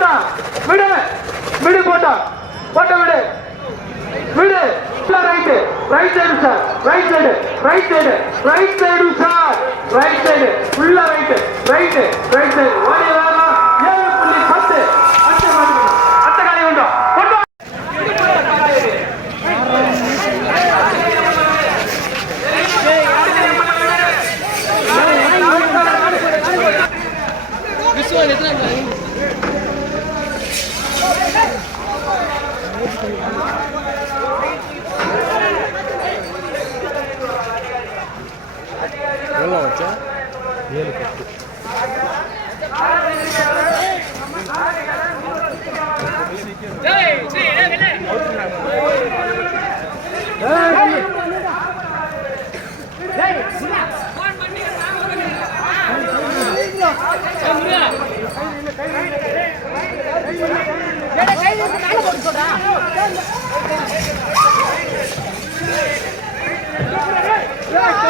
போட்டான் விடு. விடு போட்டான் போட்ட விடு. விடு. Right right side sir right side right side right side sir right side ஃபுல்லா ரைட்டு ரைட்டு ரைட் சைடு ஓடி வேணும் ஏழு புள்ளி எவ்வளோ ஏழு பத்து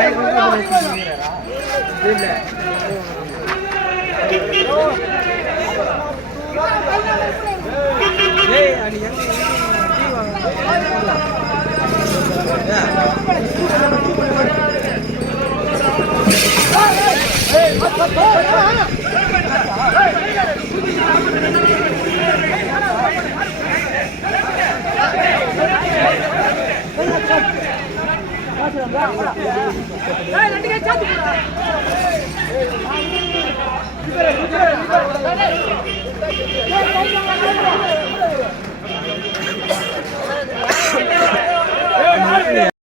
அது ரெண்டு கை சாத்து